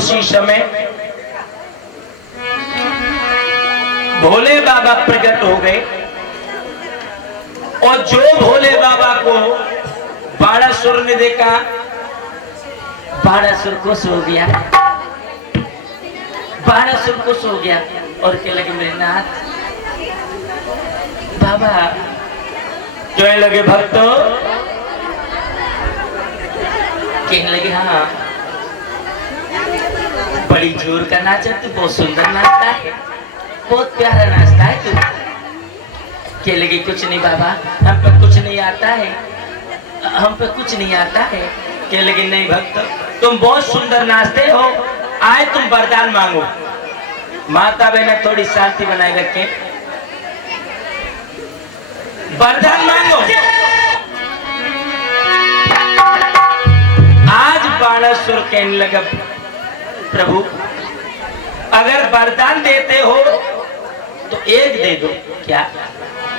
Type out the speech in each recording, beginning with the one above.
उसी समय भोले बाबा प्रकट हो गए और जो भोले बाबा को बाणासुर ने देखा, बाणासुर खुश हो गया, बाणासुर खुश हो गया और कहने लगे मेरे नाथ बाबा, कहने लगे भक्तों, कहने लगे हाँ बड़ी जोर का नाचा तू, बहुत सुंदर नाचता है, बहुत प्यारा नाचता है तू। कहने लगे कुछ नहीं बाबा, हम पे कुछ नहीं आता है, हम पे कुछ नहीं आता है। कहने लगे नहीं भक्त, तुम बहुत सुंदर नाचते हो, आए तुम वरदान मांगो। माता बहना थोड़ी शांति बनाए रखें, वरदान मांगो। आज बाणासुर कहने लगा प्रभु अगर वरदान देते हो तो एक दे दो। क्या?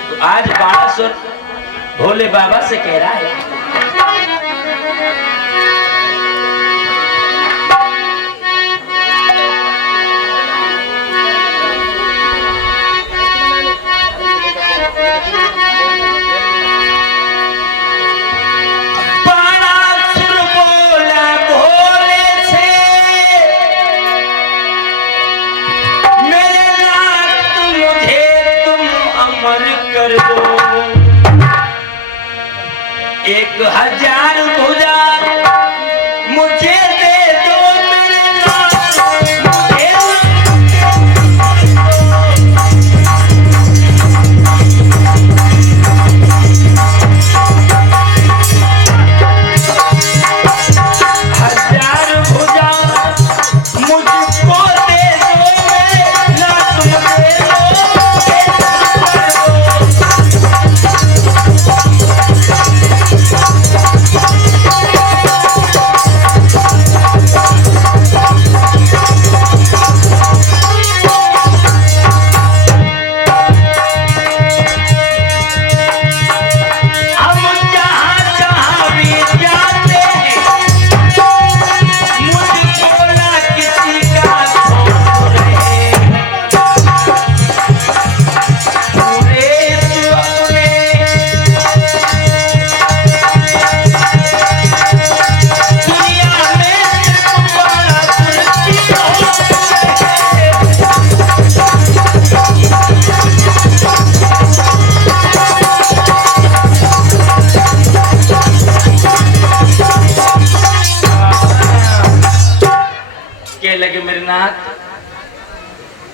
तो आज बाणासुर भोले बाबा से कह रहा है कर दो 1000 भुजा मुझे दे दो मेरे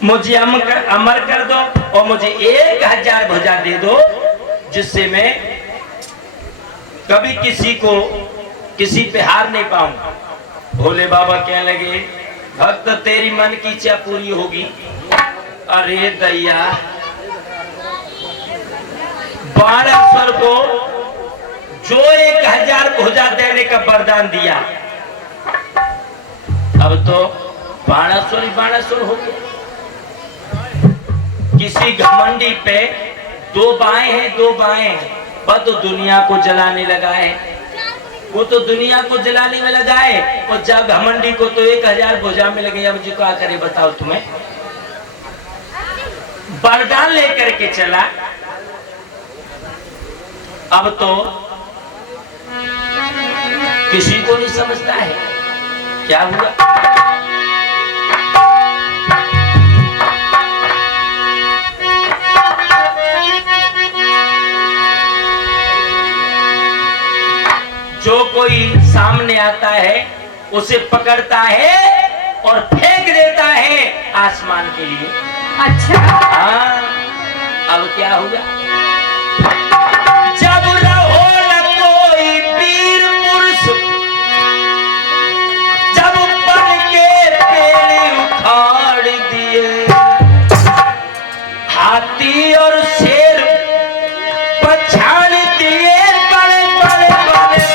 मुझे अमर कर दो और मुझे 1000 भुजा दे दो, जिससे मैं कभी किसी पे हार नहीं पाऊं। भोले बाबा कहने लगे भक्त तेरी मन की इच्छा पूरी होगी। अरे दैया, बाणासुर को जो 1000 भुजा देने का वरदान दिया, अब तो बाणासुर ही बाणासुर हो गया। किसी घमंडी पे 2 बाएं हैं, 2 बाएं हैं, वह तो दुनिया को जलाने लगा है, वो तो दुनिया को जलाने में लगा है, और जब घमंडी को तो 1000 भुजा में लगे। अब जो क्या करे बताओ तुम्हें। वरदान लेकर के चला, अब तो किसी को नहीं समझता है क्या हुआ। जो कोई सामने आता है उसे पकड़ता है और फेंक देता है आसमान के लिए। अच्छा हाँ, अब क्या होगा। जब रहो न कोई वीर पुरुष, जब बन के पेड़ उखाड़ दिए, हाथी और शेर पछाड़ दिए, बड़े बड़े बड़े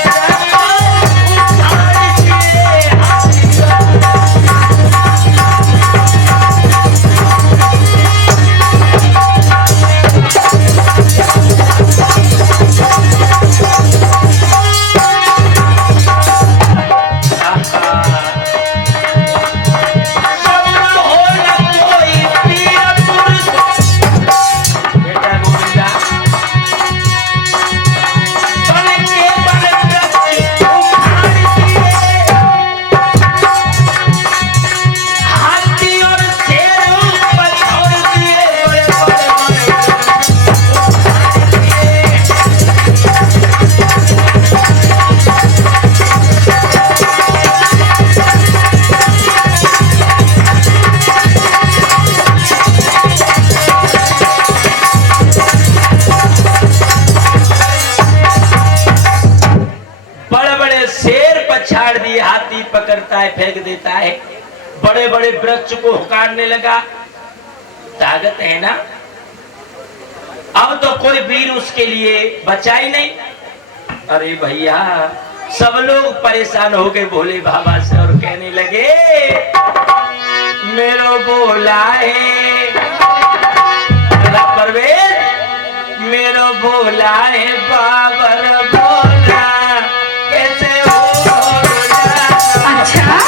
उठाता है, फेंक देता है, बड़े बड़े वृक्ष को हुकारने लगा। ताकत है ना। अब तो कोई वीर उसके लिए बचा ही नहीं। अरे भैया, सब लोग परेशान हो गए भोले बाबा से और कहने लगे, मेरो भोला है परवेज, मेरो भोला है बाबर भोला, कैसे हो भोला। अच्छा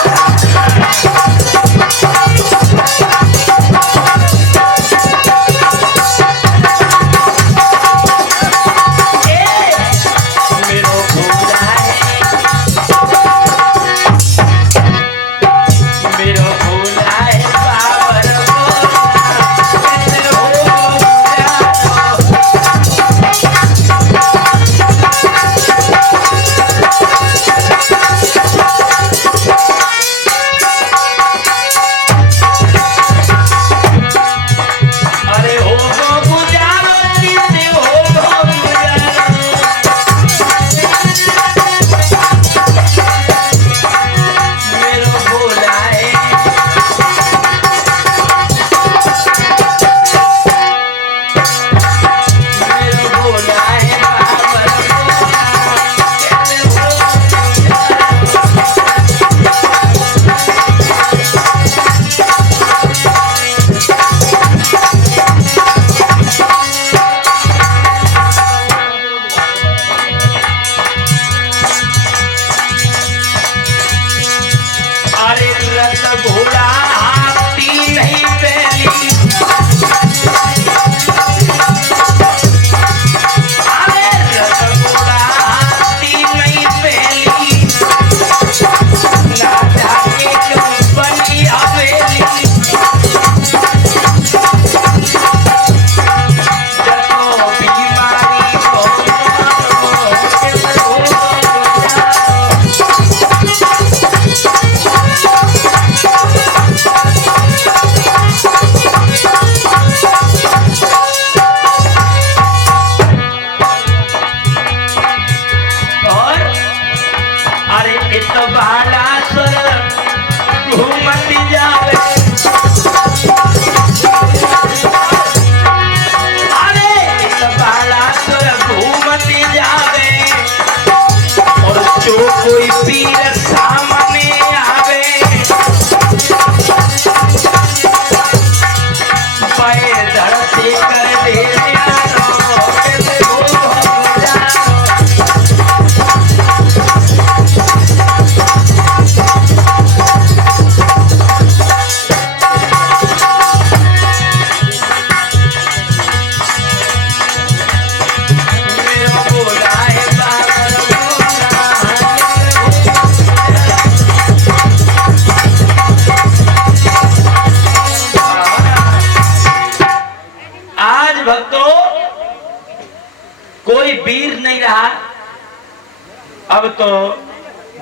अब तो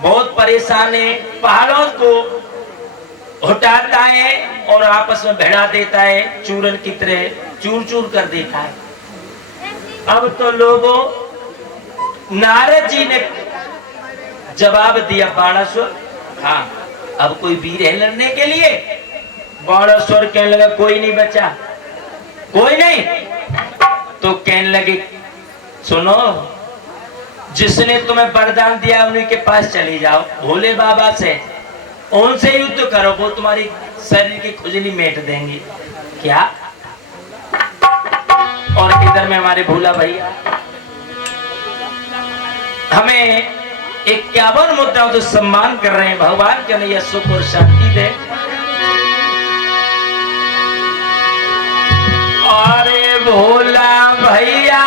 बहुत परेशान है, पहाड़ों को हटाता है और आपस में भिड़ा देता है, चूरन की तरह चूर चूर कर देता है। अब तो लोगों, नारद जी ने जवाब दिया बाणासुर, हाँ अब कोई वीर है लड़ने के लिए। बाणासुर कहने लगा कोई नहीं बचा, कोई नहीं। तो कहने लगे सुनो, जिसने तुम्हें वरदान दिया उन्हीं के पास चले जाओ, भोले बाबा से, उनसे युद्ध करो, वो तुम्हारी शरीर की खुजली मेट देंगे। क्या? और इधर में हमारे भोला भैया हमें 51 मुद्राओं से सम्मान कर रहे हैं। भगवान के लिए सुख और शांति दे। अरे भोला भैया